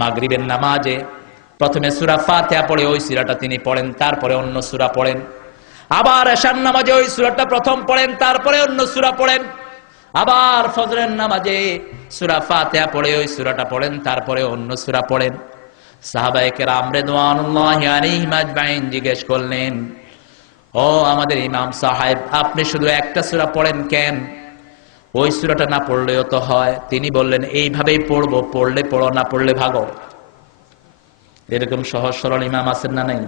মাগরিবের নামাজে প্রথমে সূরা ফাতিহা পড়ে ওই সূরাটা তিনি পড়েন, তারপরে অন্য সূরা পড়েন। আবার এশার নামাজে ওই সূরাটা প্রথম পড়েন, তারপরে অন্য সূরা পড়েন। আবার ফজরের নামাজে সূরা ফাতিহা পড়ে ওই সূরাটা পড়েন, তারপরে অন্য সূরা পড়েন। সাহাবায়ে কেরাম রিদওয়ানুল্লাহি আলাইহিম আজমাইন জিজ্ঞেস করলেন, ও আমাদের ইমাম সাহেব, আপনি শুধু একটা সূরা পড়েন কেন? ওই সূরাটা না পড়লেও তো হয়। তিনি বললেন, এইভাবেই পড়বো, পড়লে পড়ো, না পড়লে ভাগো। এরকম সহজ সরল ইমাম আছেন না নাই?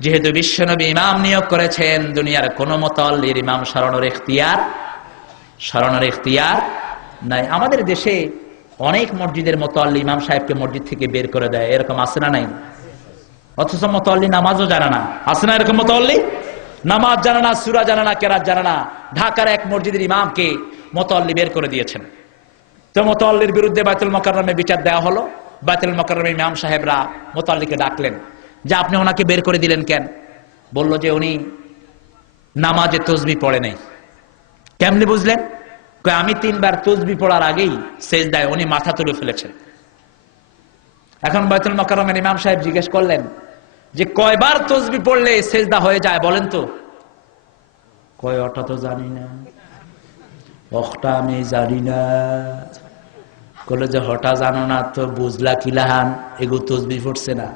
যেহেতু বিশ্বনবী ইমাম নিয়োগ করেছেন, দুনিয়ার কোন মুতাল্লির ইমাম সরানোর ইখতিয়ার নাই। আমাদের দেশে অনেক মসজিদের মুতাল্লি ইমাম সাহেবকে মসজিদ থেকে বের করে দেয়, এরকম আছে না নাই? অথচ মুতাল্লি নামাজও জানে না, আছে না এরকম মুতাল্লি? নামাজ জানে না, সূরা জানে না, কেরাত জানে না। ঢাকার এক মসজিদের ইমামকে মুতাল্লি বের করে দিয়েছেন। তো মুতাল্লির বিরুদ্ধে বাইতুল মুকাররমে বিচার দেওয়া হলো। বাইতুল মুকাররমে ইমাম সাহেবরা মুতাল্লিকে ডাকলেন যে আপনি ওনাকে বের করে দিলেন কেন? বলল যে উনি নামাজে তাসবিহ পড়ে নাই। কেমনে বুঝলেন? আমি 3 বার তাসবিহ পড়ার আগেই সেজদায় উনি মাথা তুলে ফেলেছেন। এখন বাইতুল মুকাররমের ইমাম সাহেব জিজ্ঞেস করলেন যে কয়বার তাসবিহ পড়লে সেজদা হয়ে যায় বলেন তো? কয় ওটা তো জানি না, ওটা আমি জানি না। বলে যে হটা জানো না তো বুঝলা কিলাহান, এগো তাসবিহ পড়ছে না।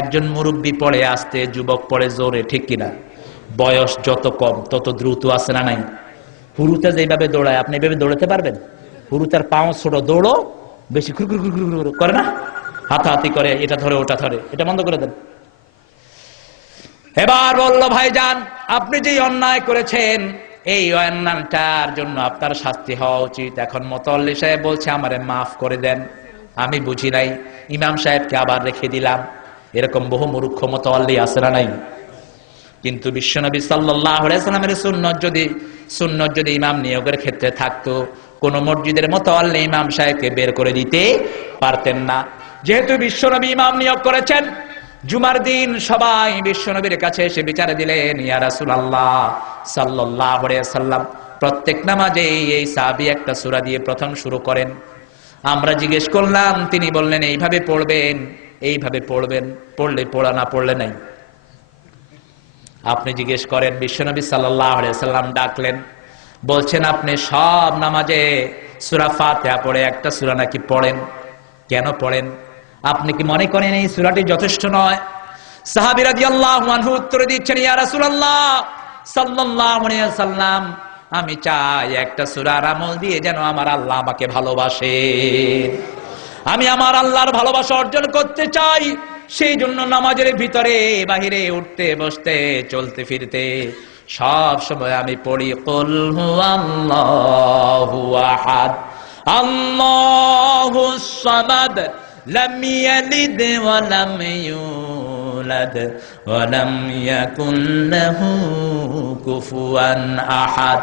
একজন মুরব্বী পড়ে আস্তে, যুবক পড়ে জোরে, ঠিক কিনা? বয়স যত কম তত দ্রুত, আছে না নাই? হুরুতে যেভাবে দৌড়ায় আপনি এভাবে দৌড়াতে পারবেন? হুরুতার পাও ছোট, দৌড়ো বেশি খুর করে না, হাতাহাতি করে, এটা ধরে ওটা ধরে, এটা বন্ধ করে দেন। এবার বলল, ভাইজান আপনি যে অন্যায় করেছেন, এই অন্যায়টার জন্য আপনার শাস্তি হওয়া উচিত। এখন মুতাল্লি সাহেব বলছে আমারে মাফ করে দেন, আমি বুঝি নাই, ইমাম সাহেবকে আবার রেখে দিলাম। এরকম বহু মূর্খ মুতাল্লি আছে না নাই? কিন্তু বিশ্বনবী সাল্লাল্লাহু আলাইহি সাল্লামের সুন্নাত যদি ইমাম নিয়োগের ক্ষেত্রে থাকতো, কোন মসজিদের মুতাল্লি ইমাম সাহেবকে বের করে দিতে পারতেন না। যেহেতু বিশ্বনবী ইমাম নিয়োগ করেছেন, জুমার দিন সবাই বিশ্বনবীর কাছে এসে বিচার দিলেন, ইয়া রাসূলুল্লাহ সাল্লাল্লাহু আলাইহি সাল্লাম প্রত্যেক নামাজে এই সাহাবী একটা সূরা দিয়ে প্রথম শুরু করেন। আমরা জিজ্ঞেস করলাম, তিনি বললেন এইভাবে পড়বেন, এইভাবে পড়বেন, পড়লে পড়া, না পড়লে নাই। আপনি জিজ্ঞেস করেন, বিশ্বনবী সাল্লাল্লাহু আলাইহি সাল্লাম ডাকলেন, বলছেন আপনি সব নামাজে সূরা ফাতিহা পড়ে একটা সূরা নাকি পড়েন, কেন পড়েন? আপনি কি মনে করেন এই সূরাটি যথেষ্ট নয়? সাহাবী রাদিয়াল্লাহু আনহু উত্তর দিচ্ছেন, ইয়া রাসূলুল্লাহ সাল্লাল্লাহু আলাইহি সাল্লাম, আমি চাই একটা সূরার আমল দিয়ে যেন আমার আল্লাহ আমাকে ভালোবাসে। আমি আমার আল্লাহর ভালোবাসা অর্জন করতে চাই। সেই জন্য নামাজের ভিতরে বাহিরে উঠতে বসতে চলতে ফিরতে সব সময় আমি পড়ি কুল হুয়াল্লাহু আহাদ আল্লাহুস সামাদ লাম ইয়ালিদ ওয়া লাম ইউলাদ ওয়া লাম ইয়াকুল লাহু কুফুয়ান আহাদ।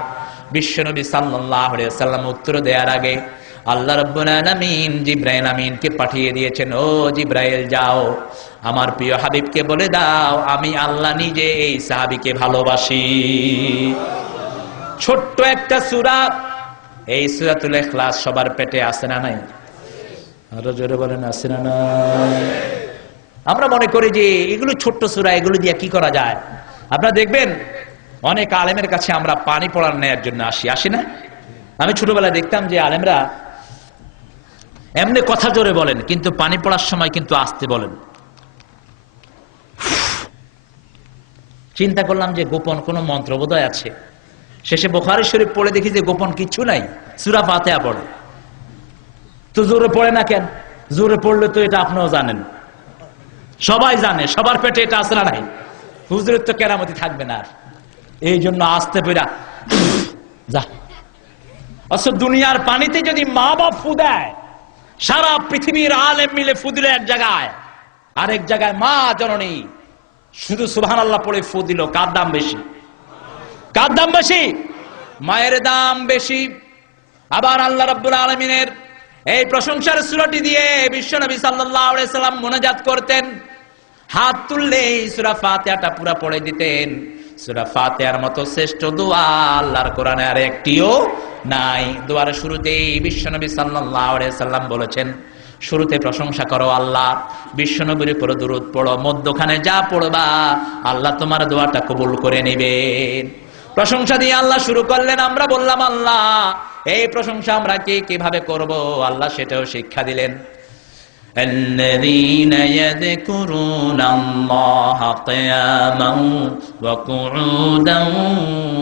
বিশ্বনবী সাল্লাল্লাহু আলাইহি ওয়াসাল্লাম উত্তর দেওয়ার আগে আল্লাহ রাব্বুল আলামিন জিবরাইল আমিনকে পাঠিয়ে দিয়েছেন, ও জিবরাইল যাও আমার প্রিয় হাবিবকে বলে দাও আমি আল্লাহ নিজে এই সাহাবীকে ভালোবাসি। ছোট্ট একটা সূরা, এই সূরাতুল ইখলাস সবার পেটে আছে না নাই? আরো জোরে বলেন, আছে না নাই? আমরা মনে করি যে এগুলো ছোট্ট সূরা, এগুলো দিয়ে কি করা যায়? আপনারা দেখবেন অনেক আলেমের কাছে আমরা পানি পড়ার নেয়ার জন্য আসি না? আমি ছোটবেলায় দেখতাম যে আলেমরা এমনি কথা জোরে বলেন, কিন্তু পানি পড়ার সময় কিন্তু আস্তে বলেন। চিন্তা করলাম যে গোপন কোন মন্ত্র বোধহয় আছে। শেষে বুখারী শরীফ পড়ে দেখি যে গোপন কিছু নাই, সূরা ফাতিহা পড়ে। তো জোরে পড়ে না কেন? জোরে পড়লে তো এটা আপনিও জানেন, সবাই জানে, সবার পেটে এটা আছে না নাই? হুজুরের তো কেরামতি থাকবে না। এই জন্য আস্তে পড়া যা। অথচ দুনিয়ার পানিতে যদি মা বাপ ফু দেয়, সারা পৃথিবীর আলেম মিলে ফু দিলে এক জায়গায়, আরেক জায়গায় মা জননী শুধু সুবহানাল্লাহ পড়ে ফু দিল, কার দাম বেশি? কার দাম বেশি? মায়ের দাম বেশি। আবার আল্লাহ রাব্বুল আলামিনের এই প্রশংসার সূরাটি দিয়ে বিশ্বনবী সাল্লাল্লাহু আলাইহি সাল্লাম মুনাজাত করতেন। হাত তুললে সূরা ফাতিহাটা পুরো পড়ে দিতেন। সূরা ফাতিহার মতো শ্রেষ্ঠ দোয়া আল্লাহর কোরআনে আর একটিও নাই। দোয়ার শুরুতেই বিশ্বনবী সাল্লাল্লাহু আলাইহি সাল্লাম বলেছেন, শুরুতে প্রশংসা করো আল্লাহ, বিশ্বনবীর উপর দরুদ পড়ো, মধ্যখানে যা পড়বা আল্লাহ তোমার দোয়াটা কবুল করে নেবেন। প্রশংসা দিয়ে আল্লাহ শুরু করলেন। আমরা বললাম আল্লাহ এই প্রশংসা আমরা কিভাবে করব? আল্লাহ সেটাও শিক্ষা দিলেন। الذين يذكرون الله قياما وقعودا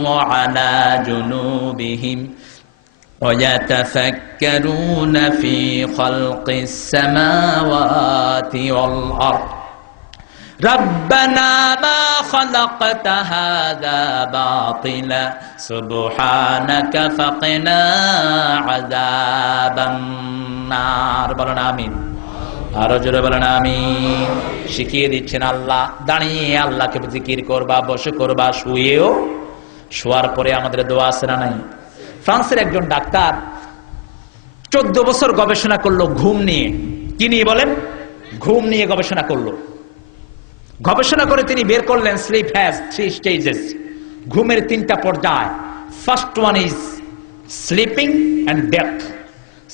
وعلى جنوبهم ويتفكرون في خلق السماوات والأرض ربنا ما خلقت هذا باطلا سبحانك فقنا عذاب النار বলেন আমিন। আরো জোরে বলেন আমিন। শিখিয়ে দিচ্ছেন আল্লাহ, দাঁড়িয়ে আল্লাহকে জিকির করবা, বসে করবা, শুয়েও, শোয়ার পরে আমাদের দোয়া আছে না নাই? ফ্রান্সের একজন ডাক্তার 14 বছর গবেষণা করলো ঘুম নিয়ে। কি নিয়ে বলেন? ঘুম নিয়ে গবেষণা করলো। গবেষণা করে তিনি বের করলেন স্লিপ হ্যাজ 3 স্টেজেস, ঘুমের 3টা পর্যায়। First one is sleeping and death,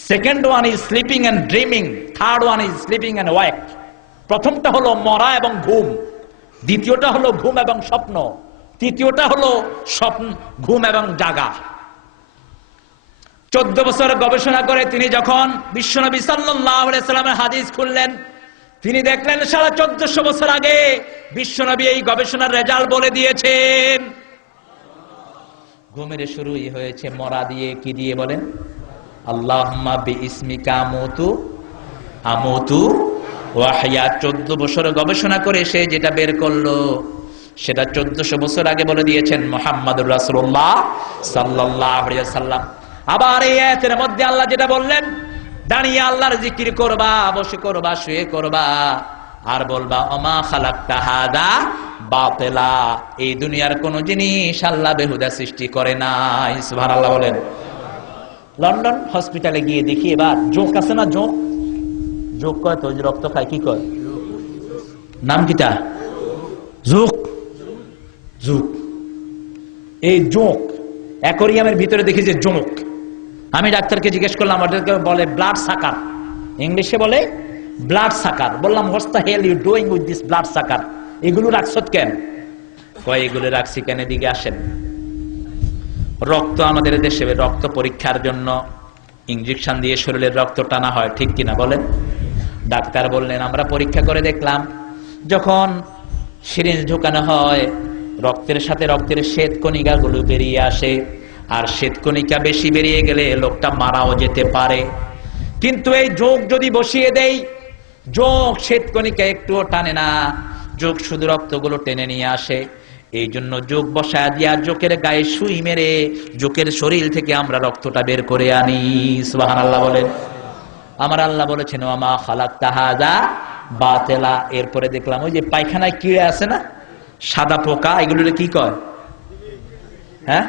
second one is sleeping and dreaming, third one is sleeping and wake. প্রথমটা হলো মরা এবং ঘুম, দ্বিতীয়টা হলো ঘুম এবং স্বপ্ন, তৃতীয়টা হলো স্বপ্ন, ঘুম এবং জাগা। 14 বছর গবেষণা করে তিনি যখন বিশ্বনবী সাল্লাল্লাহু আলাইহি সাল্লামের হাদিস খুললেন, তিনি দেখলেন 1450 বছর আগে বিশ্বনবী এই গবেষণার রেজাল্ট বলে দিয়েছেন। ঘুমের শুরুই হয়েছে মরা দিয়ে। কি দিয়ে বলেন? আল্লাহুম্মা বিইসমিকা আমুতু ওয়া আহইয়া। 14 বছর গবেষণা করে সে যেটা বের করলো সেটা 1400 বছর আগে বলে দিয়েছেন মুহাম্মদুর রাসূলুল্লাহ সাল্লাল্লাহু আলাইহি ওয়াসাল্লাম। আবার এই আয়াতের মধ্যে আল্লাহ যেটা বললেন, দাঁড়িয়ে আল্লাহর জিকির করবা, বসে করবা, শুয়ে করবা, আর বলবা ওমা খালাকতা হাদা বাতিলা, এই দুনিয়ার কোন জিনিস আল্লাহ বেহুদা সৃষ্টি করে নাই। সুবহানাল্লাহ বলেন। লন্ডন হসপিটালে গিয়ে দেখি এবার জোক আছে না, জোক, জোক কয় তো রক্ত খায়, কি কয়? নাম কিটা? জোক। জোক, এই জোক অ্যাকোরিয়ামের ভিতরে দেখি যে জোক। আমি ডাক্তারকে জিজ্ঞেস করলাম, ওটাকে বলে ব্লাড সাকার, ইংলিশে বলে ব্লাড সাকার। বললাম what's the hell you doing with this blood sucker? এগুলো রাখছত কেন? কয় এগুলো রাখছি কেন, এদিকে আসেন। রক্ত আমাদের দেশে রক্ত পরীক্ষার জন্য ইনজেকশন দিয়ে শরীরের রক্ত টানা হয়, ঠিক কিনা বলেন? ডাক্তার বললেন আমরা পরীক্ষা করে দেখলাম যখন সিরিঞ্জ ঢোকানো হয় রক্তের সাথে রক্তের শ্বেতকণিকা গুলো বেরিয়ে আসে, আর শ্বেতকণিকা বেশি বেরিয়ে গেলে লোকটা মারাও যেতে পারে। কিন্তু এই যোগ যদি বসিয়ে দেই, যোগ শ্বেতকণিকা একটুও টানে না, যোগ শুধু রক্তগুলো টেনে নিয়ে আসে। এই জন্য যোগ বসায় দিয়া যোগের গায়ে সুই মেরে যোগের শরীর থেকে আমরা রক্তটা বের করে আনি। সুবহানাল্লাহ বলেন। আমার আল্লাহ বলেছেন ওমা খালাকতা হাযা বাতিলা। এরপরে দেখলাম ওই যে পায়খানায় কিড়ে আছে না, সাদা পোকা, এগুলোর কি কয়? হ্যাঁ,